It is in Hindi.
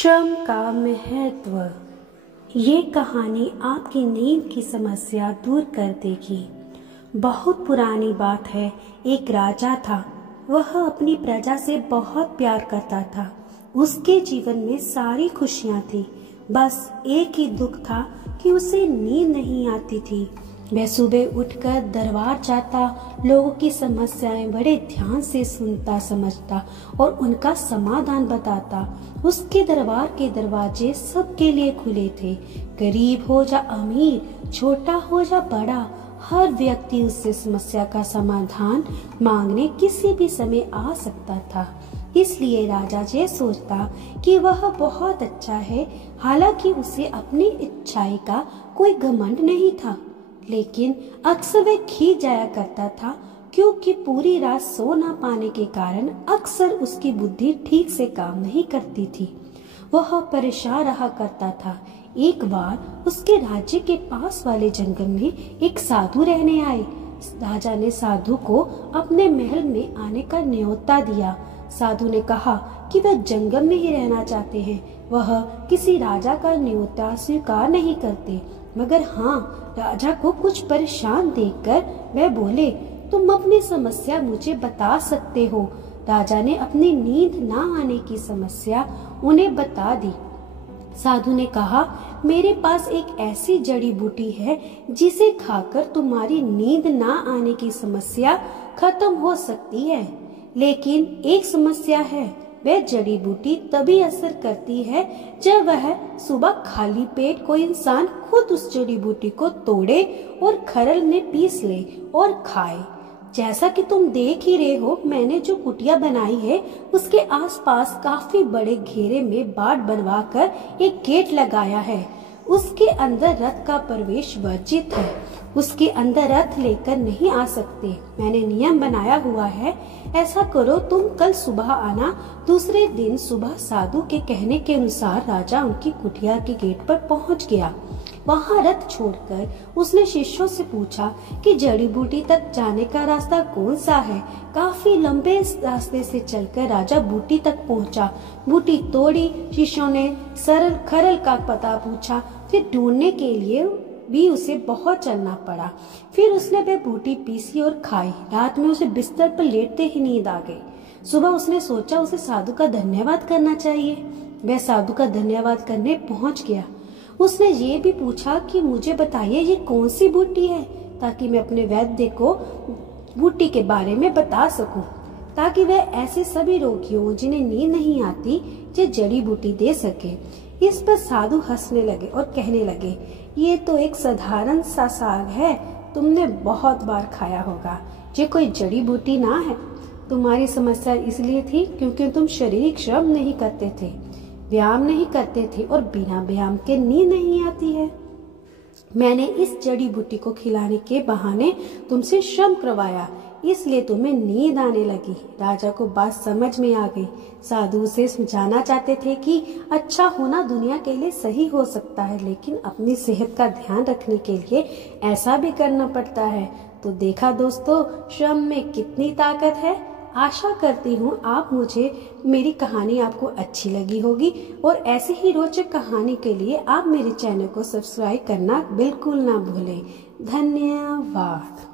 श्रम का महत्व। ये कहानी आपकी नींद की समस्या दूर कर देगी। बहुत पुरानी बात है। एक राजा था। वह अपनी प्रजा से बहुत प्यार करता था। उसके जीवन में सारी खुशियां थी। बस एक ही दुख था कि उसे नींद नहीं आती थी। वह सुबह उठकर दरबार जाता, लोगों की समस्याएं बड़े ध्यान से सुनता समझता और उनका समाधान बताता। उसके दरबार के दरवाजे सबके लिए खुले थे। गरीब हो या अमीर, छोटा हो या बड़ा, हर व्यक्ति उससे समस्या का समाधान मांगने किसी भी समय आ सकता था। इसलिए राजा ये सोचता कि वह बहुत अच्छा है। हालांकि उसे अपनी अच्छाई का कोई घमंड नहीं था, लेकिन अक्सर वह खींच जाया करता था, क्योंकि पूरी रात सो न पाने के कारण अक्सर उसकी बुद्धि ठीक से काम नहीं करती थी। वह परेशान रहा करता था। एक बार उसके राज्य के पास वाले जंगल में एक साधु रहने आए। राजा ने साधु को अपने महल में आने का न्योता दिया। साधु ने कहा कि वह जंगल में ही रहना चाहते हैं। वह किसी राजा का न्योता स्वीकार नहीं करते, मगर हाँ, राजा को कुछ परेशान देखकर वह बोले, तुम अपनी समस्या मुझे बता सकते हो। राजा ने अपनी नींद ना आने की समस्या उन्हें बता दी। साधु ने कहा, मेरे पास एक ऐसी जड़ी बूटी है जिसे खाकर तुम्हारी नींद ना आने की समस्या खत्म हो सकती है। लेकिन एक समस्या है, वह जड़ी बूटी तभी असर करती है जब वह सुबह खाली पेट कोई इंसान खुद उस जड़ी बूटी को तोड़े और खरल में पीस ले और खाए। जैसा कि तुम देख ही रहे हो, मैंने जो कुटिया बनाई है उसके आसपास काफी बड़े घेरे में बाट बनवाकर एक गेट लगाया है। उसके अंदर रथ का प्रवेश वर्जित है। उसके अंदर रथ लेकर नहीं आ सकते। मैंने नियम बनाया हुआ है। ऐसा करो, तुम कल सुबह आना। दूसरे दिन सुबह साधु के कहने के अनुसार राजा उनकी कुटिया के गेट पर पहुंच गया। वहां रथ छोड़कर उसने शिष्यों से पूछा कि जड़ी बूटी तक जाने का रास्ता कौन सा है। काफी लंबे रास्ते से चलकर राजा बूटी तक पहुंचा। बूटी तोड़ी। शिष्यों ने सरल खरल का पता पूछा। फिर ढूंढने के लिए भी उसे बहुत चलना पड़ा। फिर उसने वह बूटी पीसी और खाई। रात में उसे बिस्तर पर लेटते ही नींद आ गई। सुबह उसने सोचा उसे साधु का धन्यवाद करना चाहिए। वह साधु का धन्यवाद करने पहुंच गया। उसने ये भी पूछा कि मुझे बताइए ये कौन सी बूटी है, ताकि मैं अपने वैद्य को बूटी के बारे में बता सकूं, ताकि वह ऐसे सभी रोगियों जिन्हें नींद नहीं आती ये जड़ी बूटी दे सके। इस पर साधु हंसने लगे और कहने लगे, ये तो एक साधारण सा साग है, तुमने बहुत बार खाया होगा। ये कोई जड़ी बूटी ना है। तुम्हारी समस्या इसलिए थी क्योंकि तुम शारीरिक श्रम नहीं करते थे, व्यायाम नहीं करते थे और बिना व्यायाम के नींद नहीं आती है। मैंने इस जड़ी बूटी को खिलाने के बहाने तुमसे श्रम करवाया, इसलिए तुम्हें नींद आने लगी। राजा को बात समझ में आ गई। साधु से समझाना चाहते थे कि अच्छा होना दुनिया के लिए सही हो सकता है, लेकिन अपनी सेहत का ध्यान रखने के लिए ऐसा भी करना पड़ता है। तो देखा दोस्तों, श्रम में कितनी ताकत है। आशा करती हूँ मेरी कहानी आपको अच्छी लगी होगी और ऐसे ही रोचक कहानी के लिए आप मेरे चैनल को सब्सक्राइब करना बिल्कुल ना भूलें। धन्यवाद।